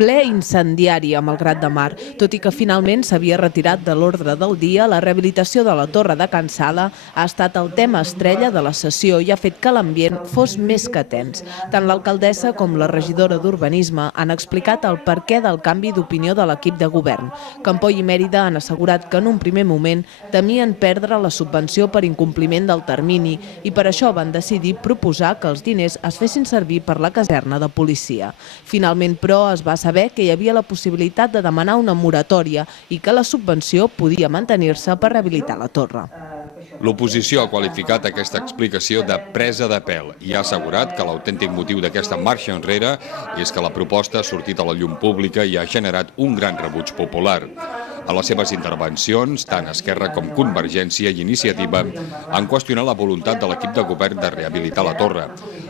Ple incendiari a Malgrat de Mar, tot i que finalment s'havia retirat de l'ordre del dia, la rehabilitació de la Torre de Can Sala ha estat el tema estrella de la sessió i ha fet que l'ambient fos més que tens. Tant l'alcaldessa com la regidora d'Urbanisme han explicat el perquè del canvi d'opinió de l'equip de govern. Campoy i Mèrida han assegurat que en un primer moment temien perdre la subvenció per incompliment del termini i per això van decidir proposar que els diners es fessin servir per la caserna de policia. Finalment, però, es va saber que hi havia la possibilitat de demanar una moratòria i que la subvenció podia mantenir-se per rehabilitar la torre. L'oposició ha qualificat aquesta explicació de presa de pèl i ha assegurat que l'autèntic motiu d'aquesta marxa enrere és que la proposta ha sortit a la llum pública i ha generat un gran rebuig popular. A les seves intervencions, tant Esquerra com Convergència i Iniciativa han qüestionat la voluntat de l'equip de govern de rehabilitar la torre.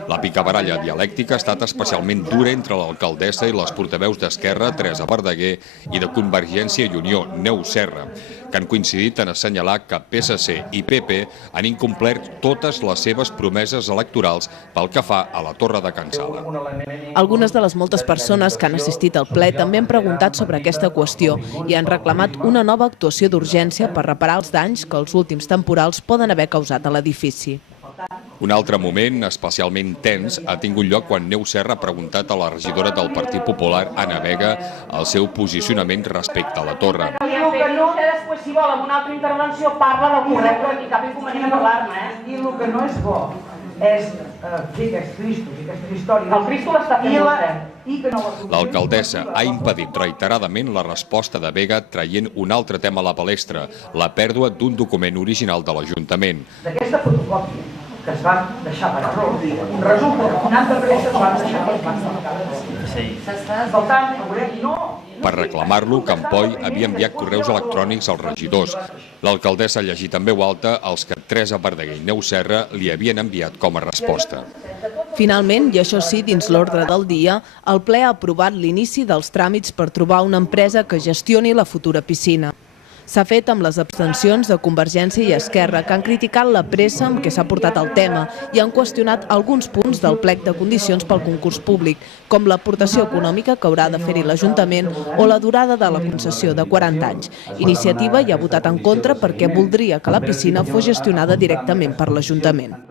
La picabaralla dialèctica ha estat especialment dura entre l'alcaldessa i les portaveus d'Esquerra, Teresa Verdaguer, i de Convergència i Unió, Neus Serra, que han coincidit en assenyalar que PSC i PP han incomplert totes les seves promeses electorals pel que fa a la Torre de Can Sala. Algunes de les moltes persones que han assistit al ple també han preguntat sobre aquesta qüestió i han reclamat una nova actuació d'urgència per reparar els danys que els últims temporals poden haver causat a l'edifici. Un altre moment especialment tens ha tingut lloc quan Neus Serra ha preguntat a la regidora del Partit Popular, Anna Vega, el seu posicionament respecte a la torre. Diu que no, després si vol en una altra intervenció parla del correcte, ni cap inconvenient a parlar-ne. I el que no és bo és dir aquests tristos i aquestes històries. El Cristo l'està fent vostè. L'alcaldessa ha impedit reiteradament la resposta de Vega traient un altre tema a la palestra, la pèrdua d'un document original de l'Ajuntament. D'aquesta fotocòpia que es van deixar per error, resulta que una altra pressa es van deixar per error. Per reclamar-lo, Campoy havia enviat correus electrònics als regidors. L'alcaldessa ha llegit en veu alta els que Teresa Verdaguer i Neus Serra li havien enviat com a resposta. Finalment, i això sí, dins l'ordre del dia, el ple ha aprovat l'inici dels tràmits per trobar una empresa que gestioni la futura piscina. S'ha fet amb les abstencions de Convergència i Esquerra, que han criticat la pressa amb què s'ha portat el tema i han qüestionat alguns punts del plec de condicions pel concurs públic, com l'aportació econòmica que haurà de fer-hi l'Ajuntament o la durada de la concessió de 40 anys. Iniciativa hi ha votat en contra perquè voldria que la piscina fos gestionada directament per l'Ajuntament.